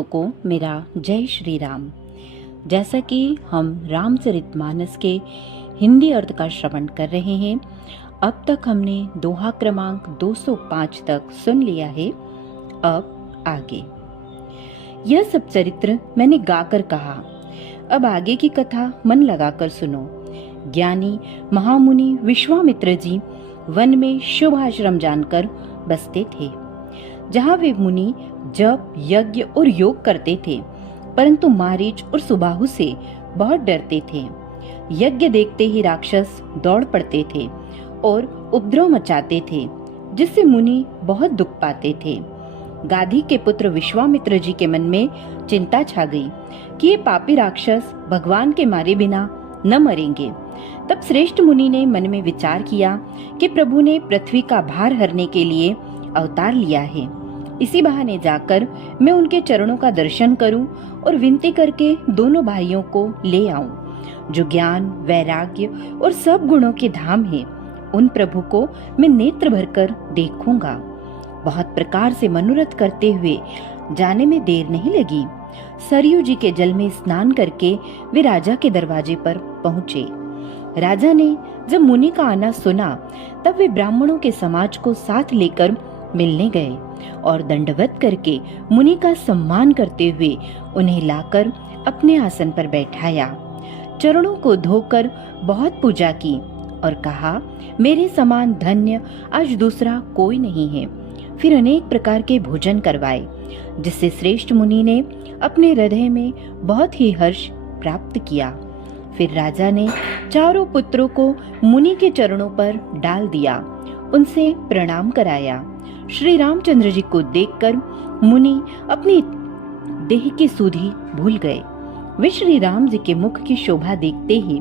भक्तों को मेरा जय श्री राम। जैसा कि हम रामचरितमानस के हिंदी अर्थ का श्रवण कर रहे हैं, अब तक हमने दोहा क्रमांक 205 तक सुन लिया है। अब आगे यह सब चरित्र मैंने गाकर कहा, अब आगे की कथा मन लगाकर सुनो। ज्ञानी महामुनि विश्वामित्र जी वन में शुभ आश्रम जानकर बसते थे, जहाँ वे मुनि जप यज्ञ और योग करते थे, परंतु मारीच और सुबाहु से बहुत डरते थे। यज्ञ देखते ही राक्षस दौड़ पड़ते थे और उपद्रव मचाते थे, जिससे मुनि बहुत दुख पाते थे। गाधी के पुत्र विश्वामित्र जी के मन में चिंता छा गई कि ये पापी राक्षस भगवान के मारे बिना न मरेंगे। तब श्रेष्ठ मुनि ने मन में विचार किया कि प्रभु ने पृथ्वी का भार हरने के लिए अवतार लिया है, इसी बहाने जाकर मैं उनके चरणों का दर्शन करूं और विनती करके दोनों भाइयों को ले आऊं, जो ज्ञान वैराग्य और सब गुणों के धाम है। उन प्रभु को मैं नेत्र भरकर देखूंगा। बहुत प्रकार से मनोरथ करते हुए जाने में देर नहीं लगी। सरयू जी के जल में स्नान करके वे राजा के दरवाजे पर पहुंचे। राजा ने जब मुनि का आना सुना, तब वे ब्राह्मणों के समाज को साथ लेकर मिलने गए और दंडवत करके मुनि का सम्मान करते हुए उन्हें लाकर अपने आसन पर बैठाया। चरणों को धोकर बहुत पूजा की और कहा, मेरे समान धन्य आज दूसरा कोई नहीं है। फिर अनेक प्रकार के भोजन करवाए, जिससे श्रेष्ठ मुनि ने अपने हृदय में बहुत ही हर्ष प्राप्त किया। फिर राजा ने चारों पुत्रों को मुनि के चरणों पर डाल दिया, उनसे प्रणाम कराया। श्री रामचंद्र जी को देखकर मुनि अपनी देह की सुधि भूल गए। वे श्री राम जी के मुख की शोभा देखते ही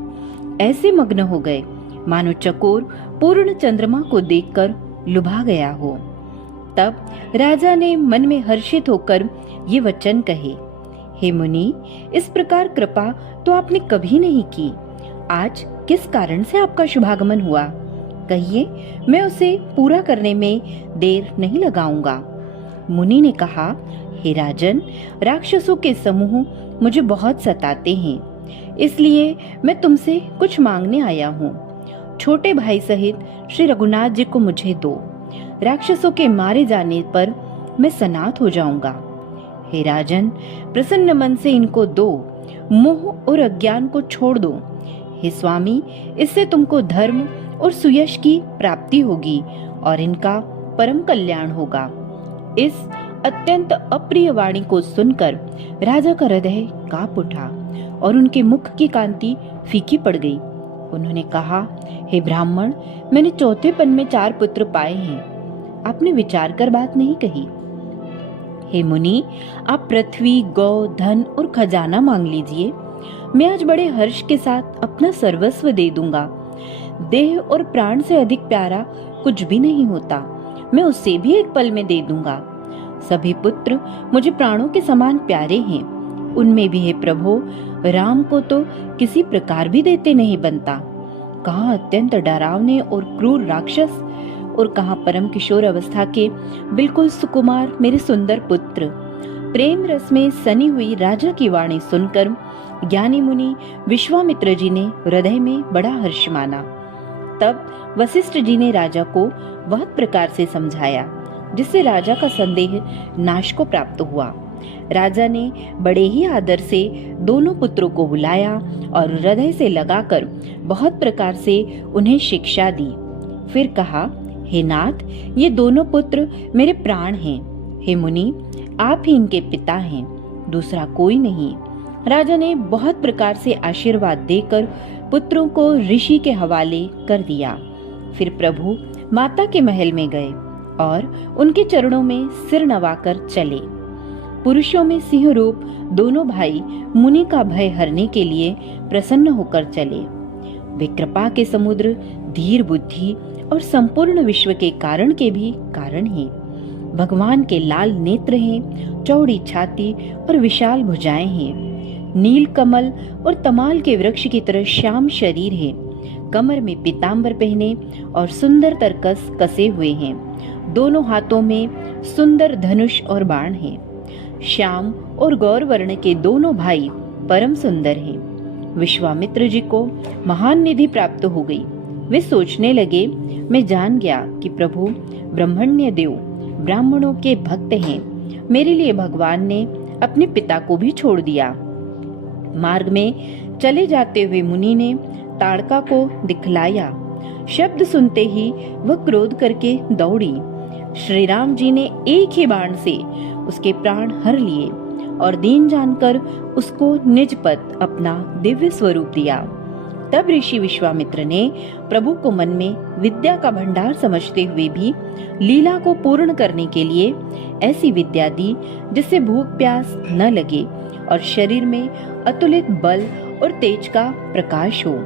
ऐसे मग्न हो गए, मानो चकोर पूर्ण चंद्रमा को देखकर लुभा गया हो। तब राजा ने मन में हर्षित होकर ये वचन कहे, हे मुनि, इस प्रकार कृपा तो आपने कभी नहीं की। आज किस कारण से आपका शुभागमन हुआ? कहिए, मैं उसे पूरा करने में देर नहीं लगाऊंगा। मुनि ने कहा, हे राजन, राक्षसों के समूह मुझे बहुत सताते हैं, इसलिए मैं तुमसे कुछ मांगने आया हूँ। छोटे भाई सहित श्री रघुनाथ जी को मुझे दो। राक्षसों के मारे जाने पर मैं सनाथ हो जाऊंगा। हे राजन, प्रसन्न मन से इनको दो, मोह और अज्ञान को छोड़ दो। हे स्वामी, इससे तुमको धर्म और सुयश की प्राप्ति होगी और इनका परम कल्याण होगा। इस अत्यंत अप्रिय वाणी को सुनकर राजा का हृदय कांप उठा और उनके मुख की कांति फीकी पड़ गई। उन्होंने कहा, हे ब्राह्मण, मैंने चौथेपन में 4 पुत्र पाए हैं, आपने विचार कर बात नहीं कही। हे मुनि, आप पृथ्वी, गौ, धन और खजाना मांग लीजिए, मैं आज बड़े हर्ष के साथ अपना सर्वस्व दे दूंगा। देह और प्राण से अधिक प्यारा कुछ भी नहीं होता, मैं उसे भी एक पल में दे दूंगा। सभी पुत्र मुझे प्राणों के समान प्यारे हैं, उनमें भी हे प्रभु, राम को तो किसी प्रकार भी देते नहीं बनता। कहाँ अत्यंत डरावने और क्रूर राक्षस और कहाँ परम किशोर अवस्था के बिल्कुल सुकुमार मेरे सुंदर पुत्र। प्रेम रस में सनी हुई राजा की वाणी सुनकर ज्ञानी मुनि विश्वामित्र जी ने हृदय में बड़ा हर्ष माना। तब वशिष्ठ जी ने राजा को बहुत प्रकार से समझाया, जिससे राजा का संदेह नाश को प्राप्त हुआ। राजा ने बड़े ही आदर से दोनों पुत्रों को बुलाया और हृदय से लगाकर बहुत प्रकार से उन्हें शिक्षा दी। फिर कहा, हे नाथ, ये दोनों पुत्र मेरे प्राण हैं। हे मुनि, आप ही इनके पिता हैं, दूसरा कोई नहीं। राजा ने बहुत प्रकार से आशीर्वाद देकर पुत्रों को ऋषि के हवाले कर दिया। फिर प्रभु माता के महल में गए और उनके चरणों में सिर नवाकर चले। पुरुषों में सिंह रूप दोनों भाई मुनि का भय हरने के लिए प्रसन्न होकर चले। वे कृपा के समुद्र, धीर बुद्धि और संपूर्ण विश्व के कारण के भी कारण हैं। भगवान के लाल नेत्र हैं, चौड़ी छाती और विशाल भुजाएं हैं। नील कमल और तमाल के वृक्ष की तरह श्याम शरीर है। कमर में पीतांबर पहने और सुंदर तरकस कसे हुए हैं। दोनों हाथों में सुंदर धनुष और बाण हैं। श्याम और गौर वर्ण के दोनों भाई परम सुंदर हैं। विश्वामित्र जी को महान निधि प्राप्त हो गई। वे सोचने लगे, मैं जान गया कि प्रभु ब्रह्मण्य देव ब्राह्मणों के भक्त हैं। मेरे लिए भगवान ने अपने पिता को भी छोड़ दिया। मार्ग में चले जाते हुए मुनि ने ताड़का को दिखलाया। शब्द सुनते ही वह क्रोध करके दौड़ी। श्री राम जी ने एक ही बाण से उसके प्राण हर लिए और दीन जानकर उसको निज पद अपना दिव्य स्वरूप दिया। तब ऋषि विश्वामित्र ने प्रभु को मन में विद्या का भंडार समझते हुए भी लीला को पूर्ण करने के लिए ऐसी विद्या दी जिससे भूख प्यास न लगे और शरीर में अतुलित बल और तेज का प्रकाश हो।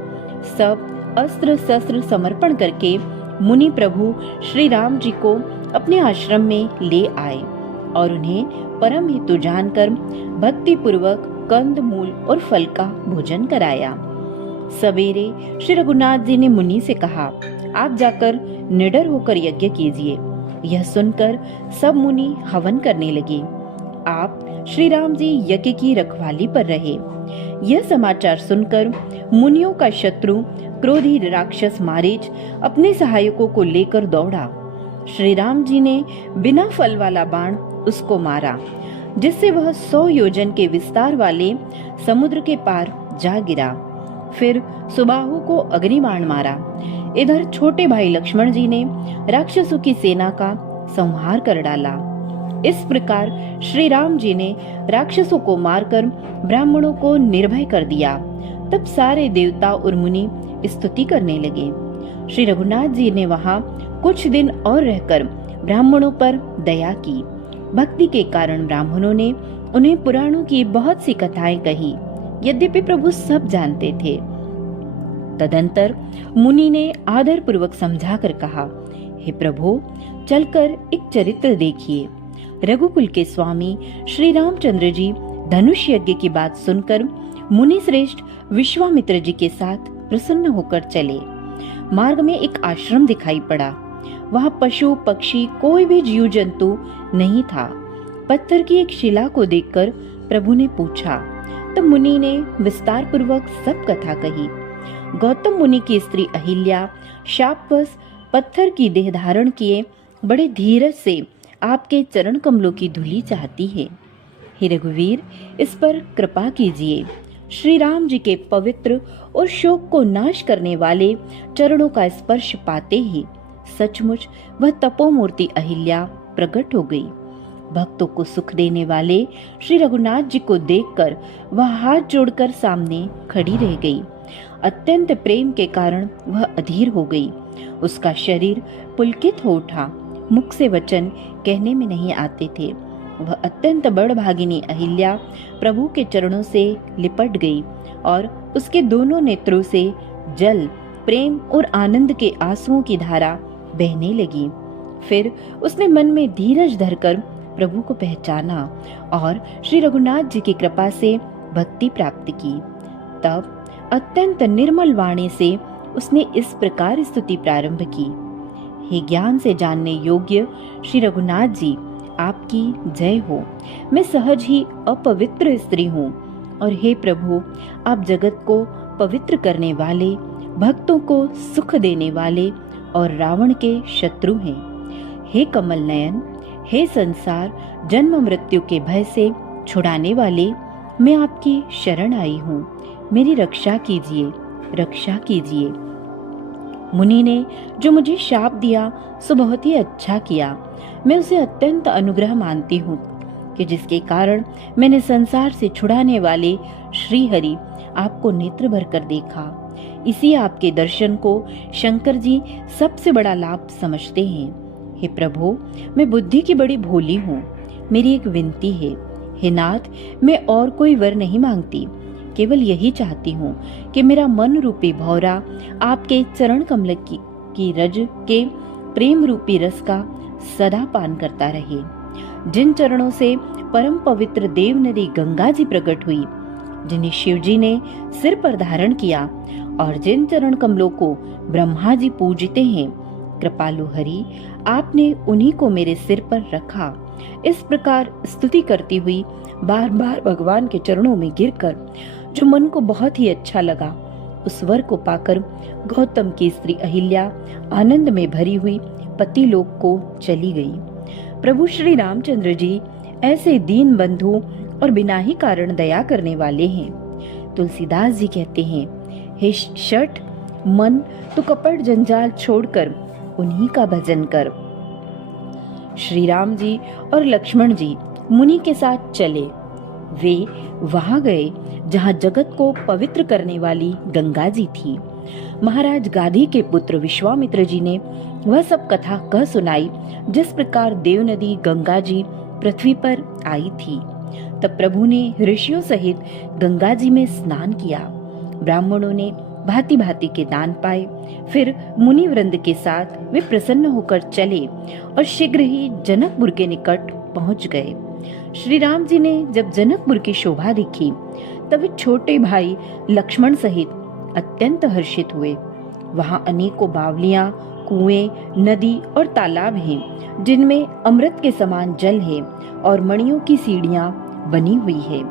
सब अस्त्र शस्त्र समर्पण करके मुनि प्रभु श्री राम जी को अपने आश्रम में ले आए और उन्हें परम हितु जानकर भक्ति पूर्वक कंद मूल और फल का भोजन कराया। सवेरे श्री रघुनाथ जी ने मुनि से कहा, आप जाकर निडर होकर यज्ञ कीजिए। यह सुनकर सब मुनि हवन करने लगे। आप श्री राम जी यज्ञ की रखवाली पर रहे। यह समाचार सुनकर मुनियों का शत्रु क्रोधी राक्षस मारीच अपने सहायकों को लेकर दौड़ा। श्री राम जी ने बिना फल वाला बाण उसको मारा, जिससे वह 100 योजन के विस्तार वाले समुद्र के पार जा गिरा। फिर सुबाहु को अग्निबाण मारा। इधर छोटे भाई लक्ष्मण जी ने राक्षसों की सेना का संहार कर डाला। इस प्रकार श्री राम जी ने राक्षसों को मारकर ब्राह्मणों को निर्भय कर दिया। तब सारे देवता और मुनि स्तुति करने लगे। श्री रघुनाथ जी ने वहां कुछ दिन और रहकर ब्राह्मणों पर दया की। भक्ति के कारण ब्राह्मणों ने उन्हें पुराणों की बहुत सी कथाएं कही, यद्यपि प्रभु सब जानते थे। तदंतर मुनि ने आदर पूर्वक समझा कर कहा, हे प्रभु, चलकर एक चरित्र देखिए। रघुकुल के स्वामी श्री रामचंद्र जी धनुष यज्ञ की बात सुनकर मुनि श्रेष्ठ विश्वामित्र जी के साथ प्रसन्न होकर चले। मार्ग में एक आश्रम दिखाई पड़ा। वहां पशु पक्षी कोई भी जीव जंतु नहीं था। पत्थर की एक शिला को देखकर प्रभु ने पूछा। तब मुनि ने विस्तार पूर्वक सब कथा कही। गौतम मुनि की स्त्री अहिल्या शापवश पत्थर की देह धारण किए बड़े धीरज से आपके चरण कमलों की धूलि चाहती है। हे रघुवीर, इस पर कृपा कीजिए। श्री राम जी के पवित्र और शोक को नाश करने वाले चरणों का स्पर्श पाते ही सचमुच वह तपोमूर्ति अहिल्या प्रकट हो गई। भक्तों को सुख देने वाले श्री रघुनाथ जी को देखकर वह हाथ जोड़कर सामने खड़ी रह गई। अत्यंत प्रेम के कारण वह अधीर हो गई। उसका शरीर पुलकित हो उठा। मुख से वचन कहने में नहीं आते थे। वह अत्यंत बड़भागिनी अहिल्या प्रभु के चरणों से लिपट गई और उसके दोनों नेत्रों से जल, प्रेम और आनंद के आंसुओं की धारा बहने लगी। फिर उसने मन में धीरज धरकर प्रभु को पहचाना और श्री रघुनाथ जी की कृपा से भक्ति प्राप्त की। तब अत्यंत निर्मल वाणी से उसने इस प्रकार स्तुति प्रारंभ की। हे ज्ञान से जानने योग्य श्री रघुनाथ जी, आपकी जय हो। मैं सहज ही अपवित्र स्त्री हूँ और हे प्रभु, आप जगत को पवित्र करने वाले, भक्तों को सुख देने वाले और रावण के शत्रु हैं। हे कमल नयन, हे संसार जन्म मृत्यु के भय से छुड़ाने वाले, मैं आपकी शरण आई हूँ। मेरी रक्षा कीजिए, रक्षा कीजिए। मुनि ने जो मुझे शाप दिया सो बहुत ही अच्छा किया। मैं उसे अत्यंत अनुग्रह मानती हूँ कि जिसके कारण मैंने संसार से छुड़ाने वाले श्री हरि आपको नेत्र भर कर देखा। इसी आपके दर्शन को शंकर जी सबसे बड़ा लाभ समझते हैं। हे प्रभु, मैं बुद्धि की बड़ी भोली हूँ। मेरी एक विनती है। हे नाथ, मैं और कोई वर नहीं मांगती, केवल यही चाहती हूँ कि मेरा मन रूपी भौरा आपके चरण कमल की रज के प्रेम रूपी रस का सदा पान करता रहे। जिन चरणों से परम पवित्र देव नदी गंगा जी प्रकट हुई, जिन्हें शिव जी ने सिर पर धारण किया और जिन चरण कमलों को ब्रह्मा जी पूजते हैं, कृपालु हरि आपने उन्हीं को मेरे सिर पर रखा इस प्रकार स्तुति करती हुई बार बार भगवान के चरणों में गिरकर, जो मन को बहुत ही अच्छा लगा, उस वर को पाकर गौतम की स्त्री अहिल्या आनंद में भरी हुई पति लोक को चली गई। प्रभु श्री रामचंद्र जी ऐसे दीन बंधु और बिना ही कारण दया करने वाले हैं। तुलसीदास जी कहते हैं, हे शठ मन, तू कपट जंजाल छोड़कर उन्हीं का भजन कर। श्री राम जी और लक्ष्मण जी मुनि के साथ चले। वे वहां गए जहां जगत को पवित्र करने वाली गंगा जी थी। महाराज गाधी के पुत्र विश्वामित्र जी ने वह सब कथा कह सुनाई, जिस प्रकार देव नदी गंगा जी पृथ्वी पर आई थी। तब प्रभु ने ऋषियों सहित गंगा जी में स्नान किया। ब्राह्मणों ने भांति भांति के दान पाए। फिर मुनि वृंद के साथ वे प्रसन्न होकर चले और शीघ्र ही जनकपुर के निकट पहुंच गए। श्री राम जी ने जब जनकपुर की शोभा देखी, तब वे छोटे भाई लक्ष्मण सहित अत्यंत हर्षित हुए। वहां अनेकों बावलियां, कुएं, नदी और तालाब हैं, जिनमें अमृत के समान जल है और मणियों की सीढ़ियां बनी हुई है।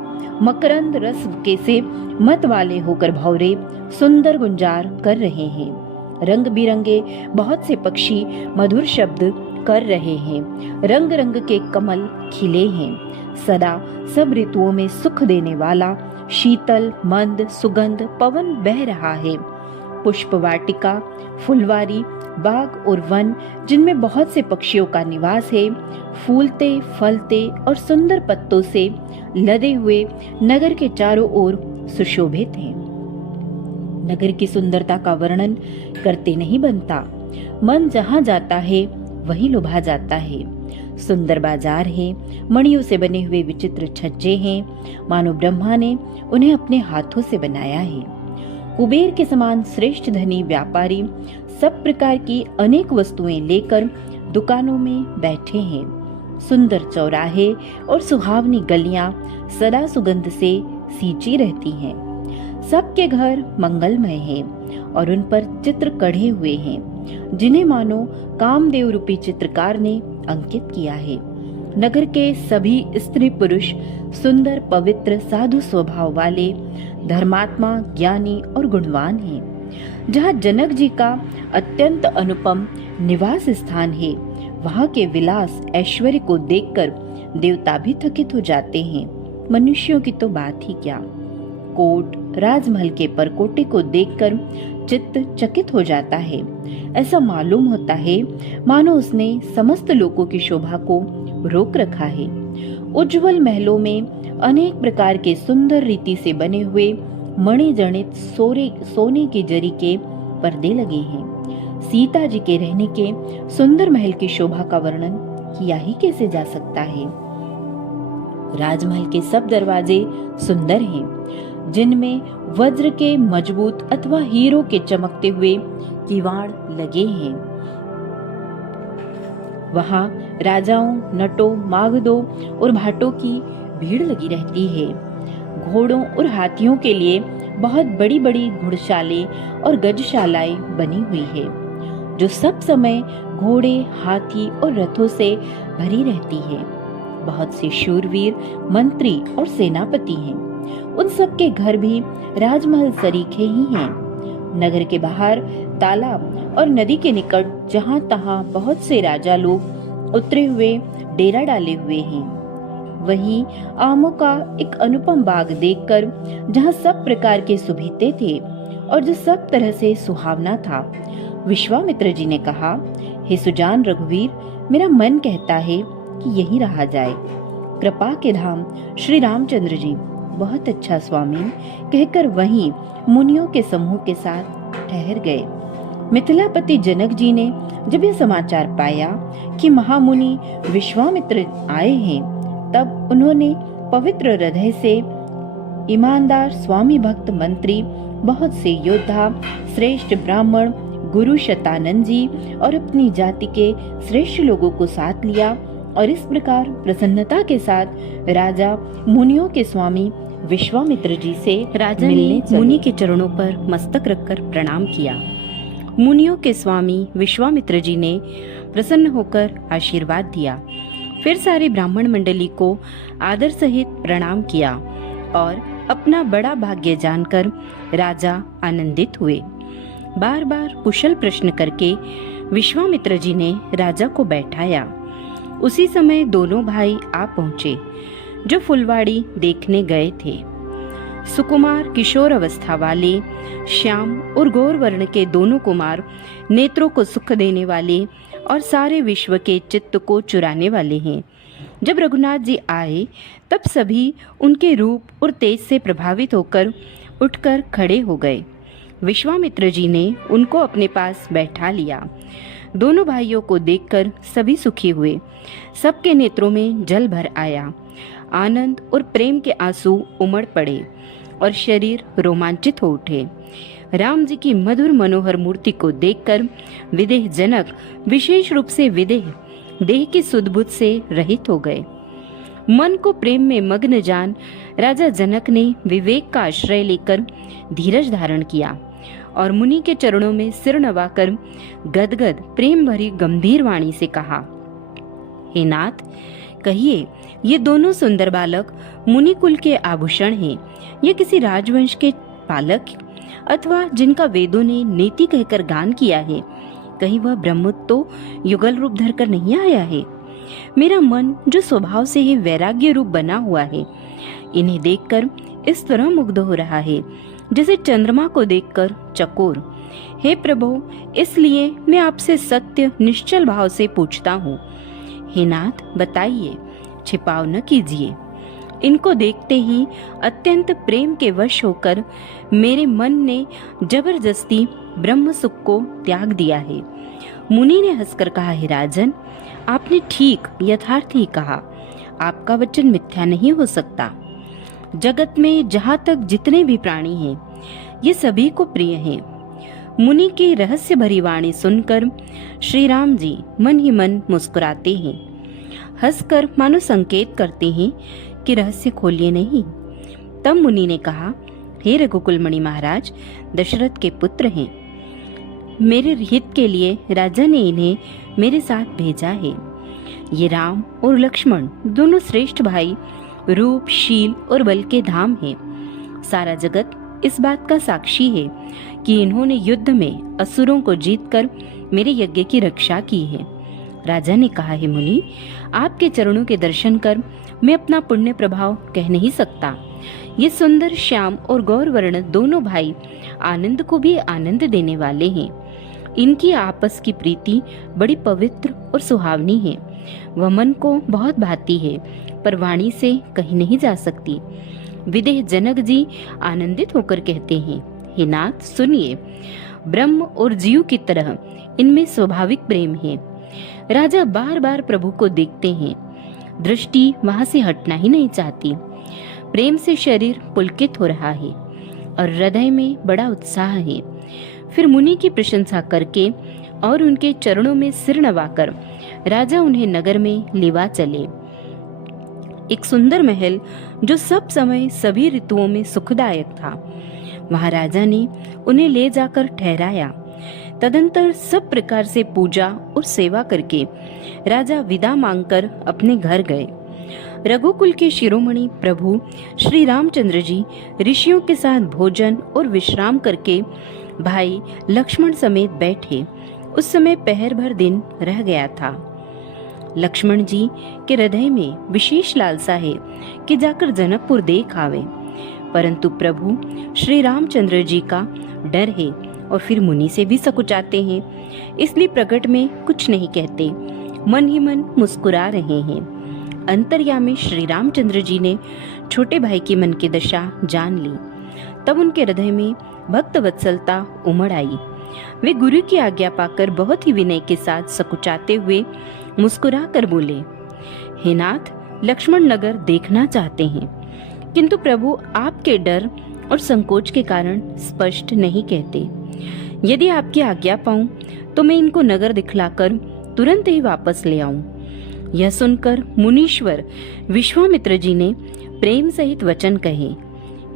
मकरंद रस के से मत वाले होकर भौरे सुंदर गुंजार कर रहे हैं। रंग बिरंगे बहुत से पक्षी मधुर शब्द कर रहे हैं। रंग रंग के कमल खिले हैं। सदा सब ऋतुओं में सुख देने वाला शीतल मंद सुगंध पवन बह रहा है। पुष्प वाटिका, फुलवारी, बाग और वन, जिनमें बहुत से पक्षियों का निवास है, फूलते फलते और सुंदर पत्तों से लदे हुए नगर के चारों ओर सुशोभित हैं। नगर की सुंदरता का वर्णन करते नहीं बनता। मन जहाँ जाता है वहीं लुभा जाता है। सुंदर बाजार है, मणियों से बने हुए विचित्र छज्जे हैं, मानो ब्रह्मा ने उन्हें अपने हाथों से बनाया है। कुबेर के समान श्रेष्ठ धनी व्यापारी सब प्रकार की अनेक वस्तुएं लेकर दुकानों में बैठे हैं। सुंदर चौराहे और सुहावनी गलियां सदा सुगंध से सींची रहती हैं। सबके घर मंगलमय हैं और उन पर चित्र कढ़े हुए हैं, जिन्हें मानो कामदेव रूपी चित्रकार ने अंकित किया है। नगर के सभी स्त्री पुरुष सुंदर पवित्र साधु स्वभाव वाले धर्मात्मा, ज्ञानी और गुणवान हैं। जहाँ जनक जी का अत्यंत अनुपम निवास स्थान है, वहाँ के विलास ऐश्वर्य को देखकर देवता भी थकित हो जाते हैं। मनुष्यों की तो बात ही क्या। कोट राजमहल के परकोटे को देखकर चित्त चकित हो जाता है। ऐसा मालूम होता है मानो उसने समस्त लोकों की शोभा को रोक रखा है। उज्जवल महलों में अनेक प्रकार के सुंदर रीति से बने हुए मणि जनित सोने की जरी के पर्दे लगे हैं। सीता जी के रहने के सुंदर महल की शोभा का वर्णन किया ही कैसे जा सकता है। राजमहल के सब दरवाजे सुंदर हैं, जिनमें वज्र के मजबूत अथवा हीरो के चमकते हुए किवाड़ लगे हैं। वहां राजाओं, नटों, मागधों और भाटों की भीड़ लगी रहती है। घोड़ों और हाथियों के लिए बहुत बड़ी बड़ी घुड़शालें और गजशालाएं बनी हुई है, जो सब समय घोड़े, हाथी और रथों से भरी रहती है। बहुत से शूरवीर, मंत्री और सेनापति हैं। उन सब के घर भी राजमहल सरीखे ही हैं। नगर के बाहर तालाब और नदी के निकट जहाँ तहाँ बहुत से राजा लोग उतरे हुए डेरा डाले हुए हैं। वहीं आमों का एक अनुपम बाग देखकर, जहाँ सब प्रकार के सुभीते थे और जो सब तरह से सुहावना था, विश्वामित्र जी ने कहा, हे सुजान रघुवीर, मेरा मन कहता है कि यहीं रहा जाए। कृपा के धाम श्री रामचंद्र जी बहुत अच्छा स्वामी कहकर वहीं मुनियों के समूह के साथ ठहर गए। मिथिलापति जनक जी ने जब यह समाचार पाया कि महामुनि विश्वामित्र आए हैं, तब उन्होंने पवित्र हृदय से ईमानदार स्वामी भक्त मंत्री, बहुत से योद्धा, श्रेष्ठ ब्राह्मण, गुरु शतानंद जी और अपनी जाति के श्रेष्ठ लोगों को साथ लिया और इस प्रकार प्रसन्नता के साथ राजा मुनियों के स्वामी विश्वामित्र जी से राजा ने मुनि के चरणों पर मस्तक रखकर प्रणाम किया। मुनियों के स्वामी विश्वामित्र जी ने प्रसन्न होकर आशीर्वाद दिया। फिर सारी ब्राह्मण मंडली को आदर सहित प्रणाम किया और अपना बड़ा भाग्य जानकर राजा आनंदित हुए। बार बार कुशल प्रश्न करके विश्वामित्र जी ने राजा को बैठाया। उसी समय दोनों भाई आ पहुंचे जो फुलवाड़ी देखने गए थे। सुकुमार किशोर अवस्था वाले श्याम और गौर वर्ण के दोनों कुमार नेत्रों को सुख देने वाले और सारे विश्व के चित्त को चुराने वाले हैं। जब रघुनाथ जी आए तब सभी उनके रूप और तेज से प्रभावित होकर उठकर खड़े हो गए। विश्वामित्र जी ने उनको अपने पास बैठा लिया। दोनों भाइयों को देखकर सभी सुखी हुए। सबके नेत्रों में जल भर आया। आनंद और प्रेम के आंसू उमड़ पड़े और शरीर रोमांचित हो उठे। राम जी की मधुर मनोहर मूर्ति को देखकर विदेह जनक विशेष रूप से विदेह देह की सुधबुद्ध से रहित हो गए। मन को प्रेम में मग्न जान राजा जनक ने विवेक का आश्रय लेकर धीरज धारण किया और मुनि के चरणों में सिर नवाकर गदगद प्रेम भरी गंभीर वाणी से कहा, हे नाथ, कहिए ये दोनों सुंदर बालक मुनि कुल के आभूषण हैं या किसी राजवंश के पालक अथवा जिनका वेदों ने नीति कहकर गान किया है? कहीं वह ब्रह्मोत्त तो युगल रूप धरकर नहीं आया है? मेरा मन जो स्वभाव से ही वैराग्य रूप बना हुआ है, इन्हें देखकर इस तरह मुग्ध हो रहा है जैसे चंद्रमा को देखकर चकोर। हे प्रभु, इसलिए मैं आपसे सत्य निश्चल भाव से पूछता हूँ। हे नाथ, बताइए, छिपाव न कीजिए। इनको देखते ही अत्यंत प्रेम के वश होकर मेरे मन ने जबरदस्ती ब्रह्म सुख को त्याग दिया है। मुनि ने हंसकर कहा, हे राजन, आपने ठीक यथार्थ ही कहा। आपका वचन मिथ्या नहीं हो सकता। जगत में जहाँ तक जितने भी प्राणी हैं, ये सभी को प्रिय हैं। मुनि की रहस्य भरी वाणी सुनकर श्री राम जी मन ही मन मुस्कुराते हैं, हंसकर मानो संकेत करते हैं कि रहस्य खोलिए नहीं। तब मुनि ने कहा, हे रघुकुल मणि महाराज, दशरथ के पुत्र हैं। मेरे हित के लिए राजा ने इन्हें मेरे साथ भेजा है। ये राम और लक्ष्मण दोनों श्रेष्ठ भाई रूप, शील और बल के धाम हैं। सारा जगत इस बात का साक्षी है कि इन्होंने युद्ध में असुरों को जीतकर मेरे यज्ञ की रक्षा की है। राजा ने कहा, हे मुनि, आपके चरणों के दर्शन कर मैं अपना पुण्य प्रभाव कह नहीं सकता। ये सुंदर श्याम और गौर वर्ण दोनों भाई आनंद को भी आनंद देने वाले हैं। इनकी आपस की प्रीति बड़ी पवित्र और सुहावनी है। वह मन को बहुत भाती है, पर वाणी से कहीं नहीं जा सकती। विदेह जनक जी आनंदित होकर कहते हैं, हे नाथ, सुनिए, ब्रह्म और जीव की तरह इनमें स्वाभाविक प्रेम है। राजा बार बार प्रभु को देखते हैं, दृष्टि वहां से हटना ही नहीं चाहती। प्रेम से शरीर पुलकित हो रहा है और हृदय में बड़ा उत्साह है। फिर मुनि की प्रशंसा करके और उनके चरणों में सिर नवाकर राजा उन्हें नगर में लेवा चले। एक सुंदर महल जो सब समय सभी ऋतुओं में सुखदायक था, वहां राजा ने उन्हें ले जाकर ठहराया। तदंतर सब प्रकार से पूजा और सेवा करके राजा विदा मांगकर अपने घर गए। रघुकुल के शिरोमणि प्रभु श्री रामचंद्र जी ऋषियों के साथ भोजन और विश्राम करके भाई लक्ष्मण समेत बैठे। उस समय पहर भर दिन रह गया था। लक्ष्मण जी के हृदय में विशेष लालसा है कि जाकर जनकपुर देख आवे, परंतु प्रभु श्री रामचंद्र जी का डर है और फिर मुनि से भी सकुचाते हैं, इसलिए प्रकट में कुछ नहीं कहते, मन ही मन मुस्कुरा रहे हैं। अंतर्यामी श्री रामचंद्र जी ने छोटे भाई की मन की दशा जान ली। तब उनके हृदय में भक्त वत्सलता उमड़ आई। वे गुरु की आज्ञा पाकर बहुत ही विनय के साथ सकुचाते हुए मुस्कुरा कर बोले, हे नाथ, लक्ष्मण नगर देखना चाहते हैं, किंतु प्रभु आपके डर और संकोच के कारण स्पष्ट नहीं कहते। यदि आपकी आज्ञा पाऊं तो मैं इनको नगर दिखलाकर तुरंत ही वापस ले आऊं। यह सुनकर मुनीश्वर विश्वामित्र जी ने प्रेम सहित वचन कहे,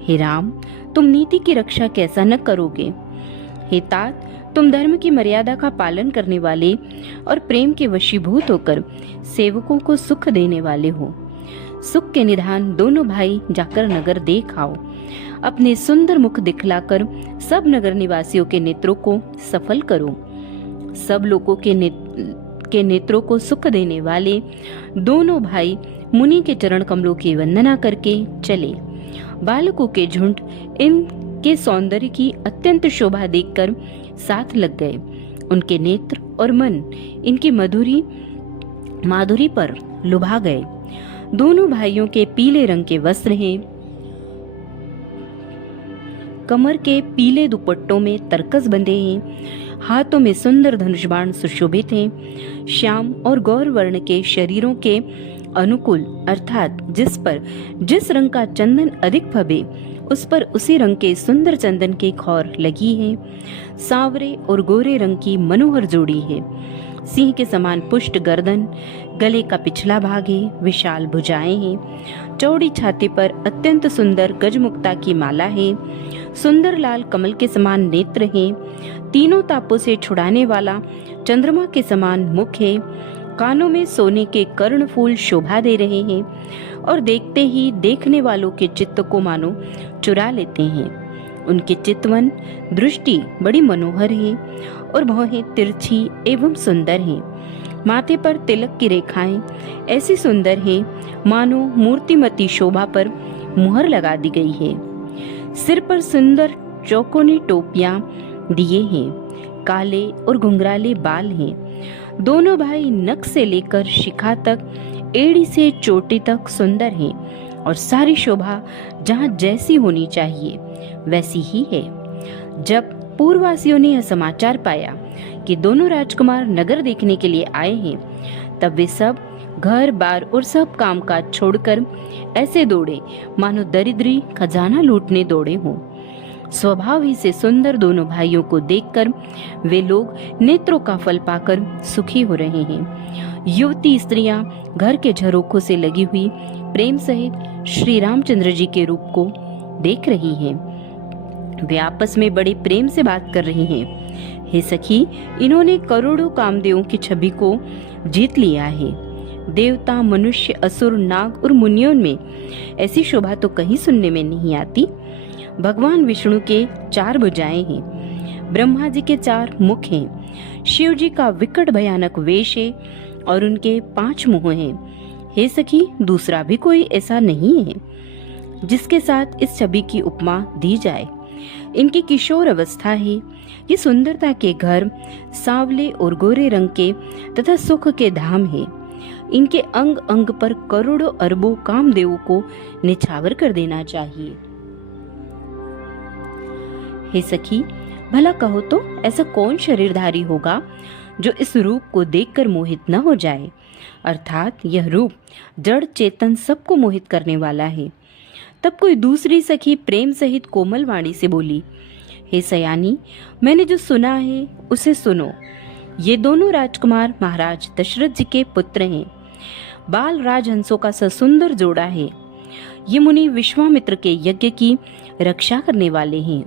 हे राम, तुम नीति की रक्षा कैसा न करोगे? हे तात, तुम धर्म की मर्यादा का पालन करने वाले और प्रेम के वशीभूत होकर सेवकों को सुख देने वाले हो। सुख के निधान दोनों भाई जाकर नगर देख आओ। अपने सुंदर मुख दिखलाकर सब नगर निवासियों के नेत्रों को सफल करो। सब लोगों के नेत्रों को सुख देने वाले दोनों भाई मुनि के चरण कमलों की वंदना करके चले। बालकों के झुंड इनके सौंदर्य की अत्यंत शोभा देखकर साथ लग गए। उनके नेत्र और मन इनकी माधुरी पर लुभा गए। दोनों भाइयों के पीले रंग के वस्त्र हैं। कमर के पीले दुपट्टों में तरकस बंधे हैं। हाथों में सुंदर धनुष बाण सुशोभित हैं। श्याम और गौर वर्ण के शरीरों के अनुकूल अर्थात जिस पर जिस रंग का चंदन अधिक फबे उस पर उसी रंग के सुंदर चंदन के खौर लगी है। सांवरे और गोरे रंग की मनोहर जोड़ी है। सिंह के समान पुष्ट गर्दन, गले का पिछला भाग है, विशाल भुजाएं हैं। चौड़ी छाती पर अत्यंत सुंदर गजमुक्ता की माला है। सुंदर लाल कमल के समान नेत्र हैं। तीनों तापों से छुड़ाने वाला चंद्रमा के समान मुख है। कानों में सोने के कर्णफूल शोभा दे रहे हैं और देखते ही देखने वालों के चित्त को मानो चुरा लेते हैं। उनके चितवन दृष्टि बड़ी मनोहर है और भौहें तिरछी एवं सुंदर हैं। माथे पर तिलक की रेखाएं ऐसी सुंदर हैं मानो मूर्तिमती शोभा पर मुहर लगा दी गई है। सिर पर सुंदर चौकोनी टोपियां दिए हैं। काले और घुंघराले बाल हैं। दोनों भाई नख से लेकर शिखा तक, एड़ी से चोटी तक सुंदर हैं और सारी शोभा जहाँ जैसी होनी चाहिए वैसी ही है। जब पूर्ववासियों ने यह समाचार पाया कि दोनों राजकुमार नगर देखने के लिए आए हैं, तब वे सब घर बार और सब काम काज छोड़कर ऐसे दौड़े मानो दरिद्री खजाना लूटने दौड़े हों। स्वभाव ही से सुंदर दोनों भाइयों को देखकर वे लोग नेत्रों का फल पाकर सुखी हो रहे हैं। युवती स्त्रियां घर के झरोखों से लगी हुई प्रेम सहित श्री रामचंद्र जी के रूप को देख रही हैं। वे आपस में बड़े प्रेम से बात कर रही हैं। हे सखी, इन्होंने करोड़ों कामदेवों की छवि को जीत लिया है। देवता, मनुष्य, असुर, नाग और मुनियों में ऐसी शोभा तो कहीं सुनने में नहीं आती। भगवान विष्णु के 4 भुजाएं हैं। ब्रह्मा जी के 4 मुख हैं। शिव जी का विकट भयानक वेश है और उनके 5 मुंह हैं। हे सखी, दूसरा भी कोई ऐसा नहीं है जिसके साथ इस छवि की उपमा दी जाए। इनकी किशोर अवस्था है। ये सुंदरता के घर सांवले और गोरे रंग के तथा सुख के धाम है। इनके अंग अंग पर करोड़ों अरबों कामदेवों को निछावर कर देना चाहिए। हे सखी, भला कहो तो ऐसा कौन शरीरधारी होगा जो इस रूप को देखकर मोहित न हो जाए। अर्थात यह रूप जड़ चेतन सबको मोहित करने वाला है। तब कोई दूसरी सखी प्रेम सहित कोमल वाणी से बोली, हे सयानी, मैंने जो सुना है उसे सुनो। ये दोनों राजकुमार महाराज दशरथ जी के पुत्र हैं। बाल राजहंसों का सुंदर जोड़ा है। ये मुनि विश्वामित्र के यज्ञ की रक्षा करने वाले हैं।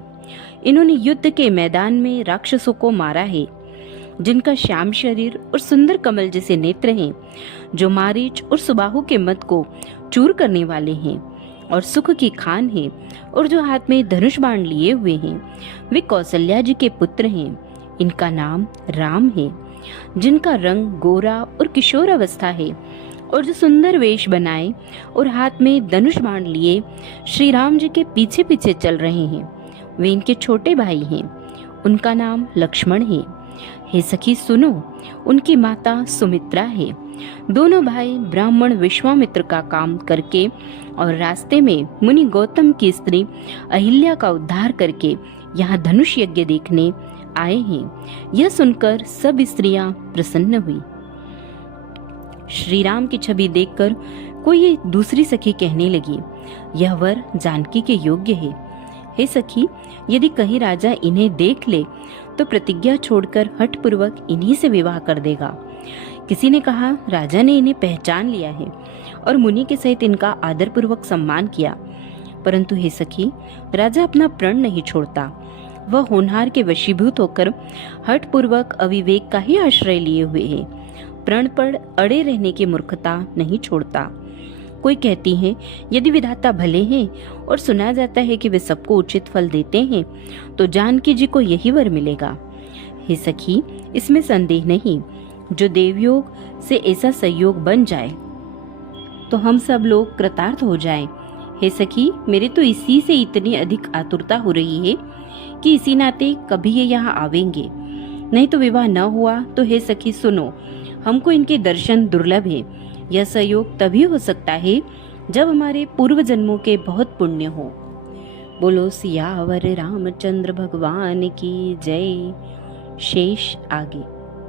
इन्होंने युद्ध के मैदान में राक्षसों को मारा है। जिनका श्याम शरीर और सुंदर कमल जैसे नेत्र हैं, जो मारीच और सुबाहु के मद को चूर करने वाले हैं और सुख की खान है, और जो हाथ में धनुष बाण लिए हुए हैं, वे कौशल्या जी के पुत्र हैं। इनका नाम राम है। जिनका रंग गोरा और किशोर अवस्था है, और जो सुंदर वेश बनाए और हाथ में धनुष बाण लिए श्री राम जी के पीछे पीछे चल रहे हैं, वे इनके छोटे भाई हैं। उनका नाम लक्ष्मण है। हे सखी सुनो, उनकी माता सुमित्रा है। दोनों भाई ब्राह्मण विश्वामित्र का काम करके और रास्ते में मुनि गौतम की स्त्री अहिल्या का उद्धार करके यहाँ धनुष यज्ञ देखने आए हैं। यह सुनकर सब स्त्रियां प्रसन्न हुई। श्री राम की छवि देखकर कोई दूसरी सखी कहने लगी, यह वर जानकी के योग्य है। हे सखी, यदि कहीं राजा इन्हें देख ले तो प्रतिज्ञा छोड़कर हठपूर्वक इन्हीं से विवाह कर देगा। किसी ने कहा, राजा ने इन्हें पहचान लिया है और मुनि के सहित इनका आदरपूर्वक सम्मान किया। परंतु हे सखी, राजा अपना प्रण नहीं छोड़ता। वह होनहार के वशीभूत होकर हठपूर्वक अविवेक का ही आश्रय लिए हुए है। प्रण पर अड़े रहने की मूर्खता नहीं छोड़ता। कोई कहती है यदि विधाता भले हैं और सुना जाता है कि वे सबको उचित फल देते हैं तो जानकी जी को यही वर मिलेगा। हे सखी, इसमें संदेह नहीं। जो देवयोग से ऐसा संयोग बन जाए तो हम सब लोग कृतार्थ हो जाएं। हे सखी, मेरे तो इसी से इतनी अधिक आतुरता हो रही है कि इसी नाते कभी ये यहाँ आवेंगे। नहीं तो विवाह न हुआ तो हे सखी सुनो, हमको इनके दर्शन दुर्लभ है। यह संयोग तभी हो सकता है जब हमारे पूर्व जन्मों के बहुत पुण्य हो। बोलो सियावर रामचंद्र भगवान की जय। शेष आगे।